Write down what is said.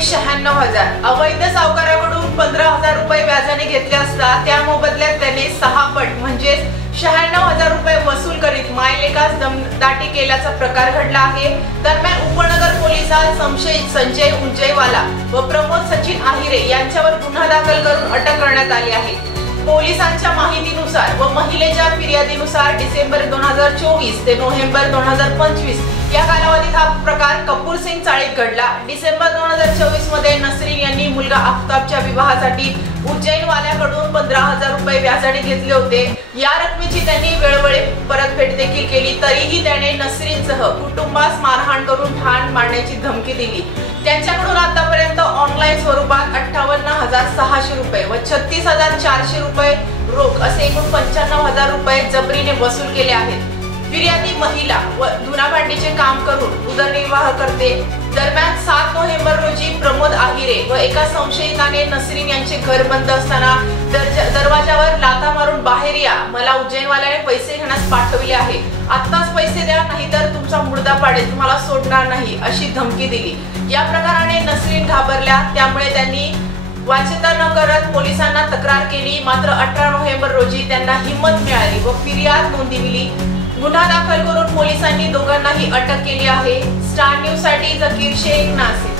96,000 अवैध सावकाराकडून 15,000 रुपये व्याजाने घेतले असता त्या मोबदल्यात त्याने 6 पट म्हणजे 96,000 रुपये वसूल करीत मायलेकास दमदाटी केल्याचा प्रकार घडला आहे। दरम्यान उपनगर पोलिसात संशयित संजय उंजयवाला व प्रमोद सचिन आहिरे यांच्यावर गुन्हा दाखल करून अटक करण्यात आली आहे। पोलिसांच्या माहितीनुसार व महिलेच्या फिर्यादीनुसार डिसेंबर 2024 ते नोव्हेंबर 2025 या कालावधीत हा प्रकार कपूर सिंग चाळीत घडला। डिसेंबर 2024 मध्ये नसरीन यांनी मुलगा आफताबच्या विवाहासाठी उज्जैनवाल्याकडून 15,000 रुपये व्याजाने घेतले होते। या रकमेची त्यांनी वेळोवेळी परतफेड देखील केली, तरीही त्याने नसरीनसह कुटुंबास मारहाण करून ठाण मारण्याची धमकी दिली। त्यांच्याकडून आतापर्यंत ऑनलाईन स्वरूपात 58,600 रुपये व 36,400 रुपये रोख असे एकूण 95,000 रुपये जबरीने वसूल केले आहेत। फिर्यादी महिला व धुनाभांडीचे काम करून उदरनिर्वाह करते। दरम्यान 7 नोव्हेंबर रोजी प्रमोद आहिरे व एका संशयिताने नसरीन यांचे घर बंद असताना दरवाजावर लाथा मारून बाहेर या, मला उज्जैनवाल्याने पैसे घेण्यास पाठविले आहे, आत्ताच पैसे द्या नाहीतर तुमचा मुर्दा पाडेल, तुम्हाला सोडणार नाही अशी धमकी दिली। या प्रकाराने नसरीन घाबरल्या, त्यामुळे त्यांनी वाच्यता न करत पोलिसांना तक्रार केली। मात्र 18 नोव्हेंबर रोजी त्यांना हिंमत मिळाली व फिर्याद नोंदविली। गुन्हा दाखल करून पोलिसांनी दोघांनाही अटक केली आहे। स्टार न्यूज साठी झकीर शेख, नाशिक।